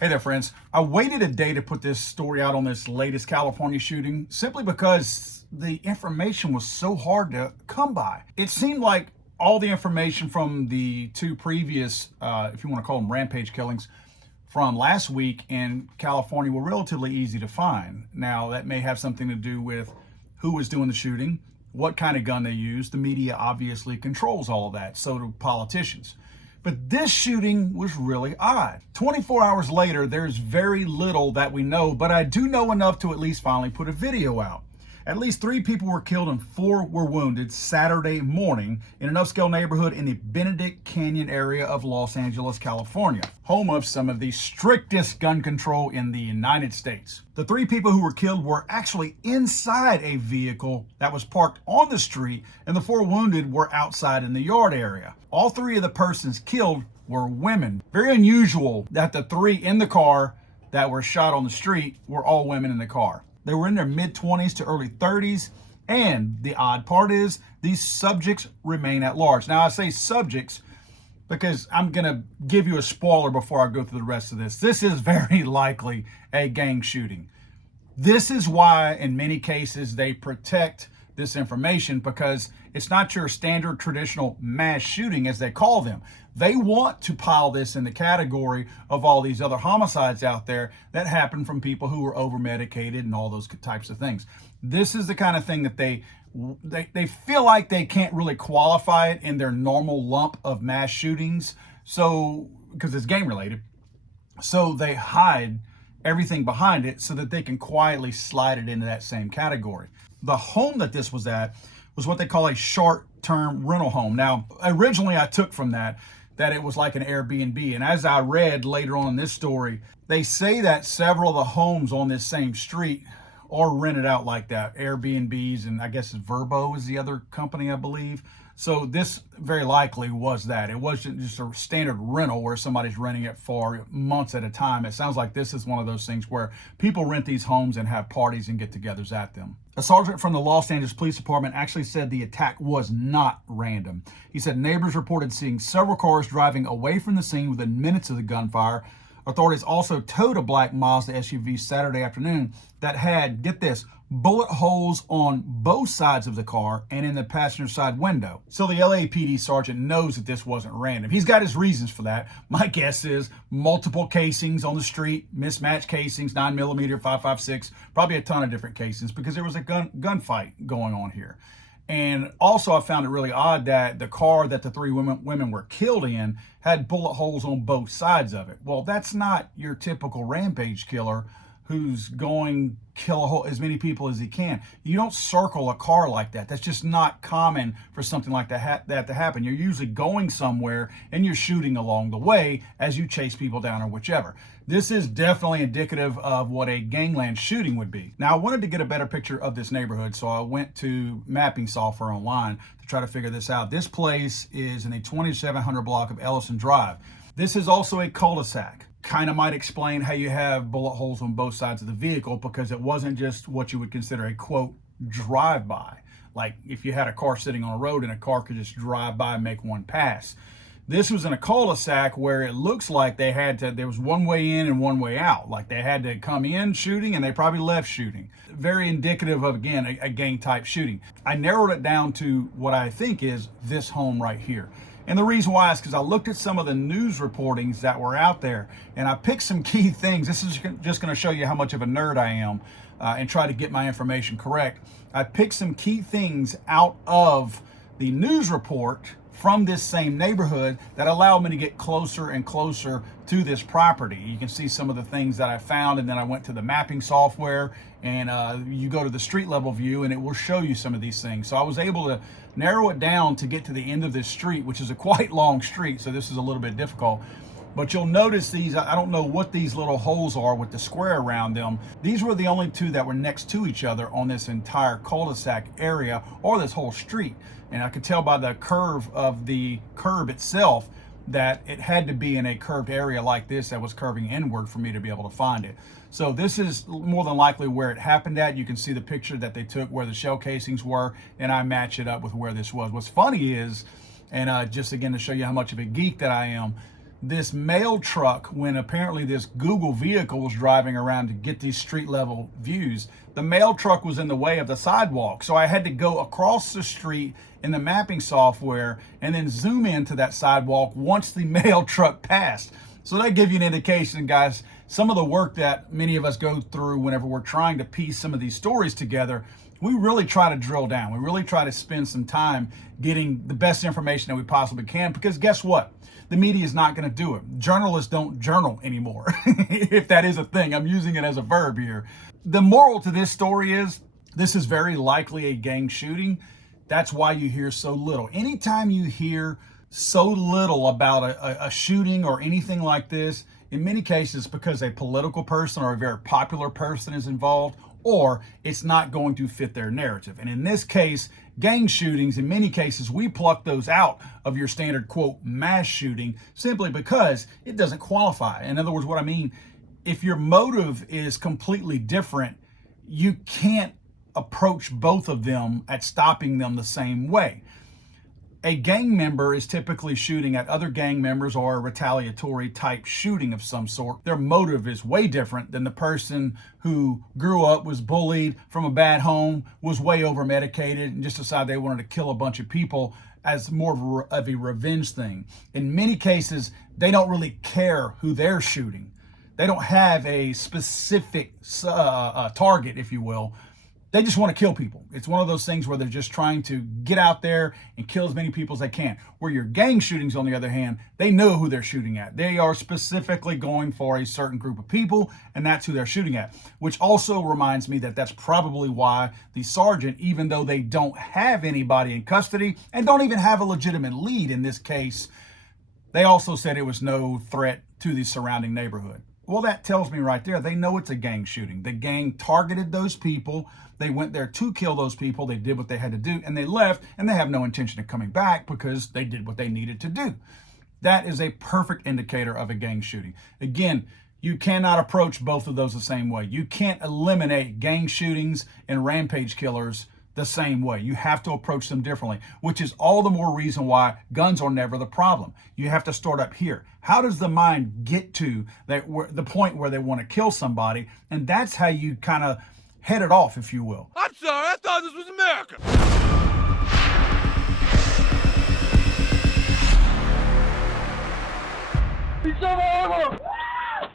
Hey there, friends. I waited a day to put this story out on this latest California shooting simply because the information was so hard to come by. It seemed like all the information from the two previous, if you want to call them rampage killings, from last week in California were relatively easy to find. Now, that may have something to do with who was doing the shooting, what kind of gun they used. The media obviously controls all of that, so do politicians. But this shooting was really odd. 24 hours later, there's very little that we know, but I do know enough to at least finally put a video out. At least 3 people were killed and 4 were wounded Saturday morning in an upscale neighborhood in the Benedict Canyon area of Los Angeles, California, home of some of the strictest gun control in the United States. The 3 people who were killed were actually inside a vehicle that was parked on the street, and the 4 wounded were outside in the yard area. All 3 of the persons killed were women. Very unusual that the 3 in the car that were shot on the street were all women in the car. They were in their mid-20s to early 30s, and the odd part is these subjects remain at large. Now, I say subjects because I'm going to give you a spoiler before I go through the rest of this. This is very likely a gang shooting. This is why, in many cases, they protect this information, because it's not your standard traditional mass shooting, as they call them. They want to pile this in the category of all these other homicides out there that happen from people who were over medicated and all those types of things. This is the kind of thing that they feel like they can't really qualify it in their normal lump of mass shootings, so because it's gang related, so they hide everything behind it so that they can quietly slide it into that same category. The home that this was at was what they call a short-term rental home. Now, originally I took from that it was like an Airbnb. And as I read later on in this story, they say that several of the homes on this same street are rented out like that, Airbnbs, and I guess Verbo is the other company, I believe. So this very likely was that. It wasn't just a standard rental where somebody's renting it for months at a time. It sounds like this is one of those things where people rent these homes and have parties and get-togethers at them. A sergeant from the Los Angeles Police Department actually said the attack was not random. He said neighbors reported seeing several cars driving away from the scene within minutes of the gunfire. Authorities also towed a black Mazda SUV Saturday afternoon that had, get this, bullet holes on both sides of the car and in the passenger side window. So the LAPD sergeant knows that this wasn't random. He's got his reasons for that. My guess is multiple casings on the street, mismatched casings, 9mm, 5.56, probably a ton of different casings, because there was a gunfight going on here. And also I found it really odd that the car that the 3 women were killed in had bullet holes on both sides of it. Well, that's not your typical rampage killer who's going kill as many people as he can. You don't circle a car like that. That's just not common for something like that to happen. You're usually going somewhere and you're shooting along the way as you chase people down or whichever. This is definitely indicative of what a gangland shooting would be. Now, I wanted to get a better picture of this neighborhood, so I went to mapping software online to try to figure this out. This place is in a 2700 block of Ellison Drive. This is also a cul-de-sac. Kind of might explain how you have bullet holes on both sides of the vehicle, because it wasn't just what you would consider a, quote, drive-by. Like if you had a car sitting on a road and a car could just drive by and make one pass. This was in a cul-de-sac where it looks like there was one way in and one way out. Like they had to come in shooting and they probably left shooting. Very indicative of, again, a gang type shooting. I narrowed it down to what I think is this home right here. And the reason why is because I looked at some of the news reportings that were out there, and I picked some key things. This is just going to show you how much of a nerd I am and try to get my information correct. I picked some key things out of the news report from this same neighborhood that allowed me to get closer and closer to this property. You can see some of the things that I found, and then I went to the mapping software, and you go to the street level view and it will show you some of these things. So I was able to narrow it down to get to the end of this street, which is a quite long street, so this is a little bit difficult. But you'll notice these, I don't know what these little holes are with the square around them. These were the only 2 that were next to each other on this entire cul-de-sac area, or this whole street. And I could tell by the curve of the curb itself that it had to be in a curved area like this that was curving inward for me to be able to find it. So this is more than likely where it happened at. You can see the picture that they took where the shell casings were, and I match it up with where this was. What's funny is, and just again to show you how much of a geek that I am, this mail truck, when apparently this Google vehicle was driving around to get these street level views, the mail truck was in the way of the sidewalk. So I had to go across the street in the mapping software and then zoom into that sidewalk once the mail truck passed. So that gives you an indication, guys, some of the work that many of us go through whenever we're trying to piece some of these stories together. We really try to drill down. We really try to spend some time getting the best information that we possibly can, because guess what? The media is not going to do it. Journalists don't journal anymore, if that is a thing. I'm using it as a verb here. The moral to this story is this is very likely a gang shooting. That's why you hear so little. Anytime you hear so little about a shooting or anything like this, in many cases because a political person or a very popular person is involved, or it's not going to fit their narrative. And in this case, gang shootings, in many cases, we pluck those out of your standard, quote, mass shooting, simply because it doesn't qualify. In other words, what I mean, if your motive is completely different, you can't approach both of them at stopping them the same way. A gang member is typically shooting at other gang members or a retaliatory type shooting of some sort. Their motive is way different than the person who grew up, was bullied from a bad home, was way over medicated, and just decided they wanted to kill a bunch of people as more of a revenge thing. In many cases, they don't really care who they're shooting. They don't have a specific target, if you will. They just want to kill people. It's one of those things where they're just trying to get out there and kill as many people as they can. Where your gang shootings, on the other hand, they know who they're shooting at. They are specifically going for a certain group of people, and that's who they're shooting at. Which also reminds me that that's probably why the sergeant, even though they don't have anybody in custody and don't even have a legitimate lead in this case, they also said it was no threat to the surrounding neighborhood. Well, that tells me right there, they know it's a gang shooting. The gang targeted those people. They went there to kill those people. They did what they had to do, and they left, and they have no intention of coming back because they did what they needed to do. That is a perfect indicator of a gang shooting. Again, you cannot approach both of those the same way. You can't eliminate gang shootings and rampage killers the same way. You have to approach them differently, which is all the more reason why guns are never the problem. You have to start up here. How does the mind get to the point where they want to kill somebody? And that's how you kind of head it off, if you will. I'm sorry, I thought this was America. It's over!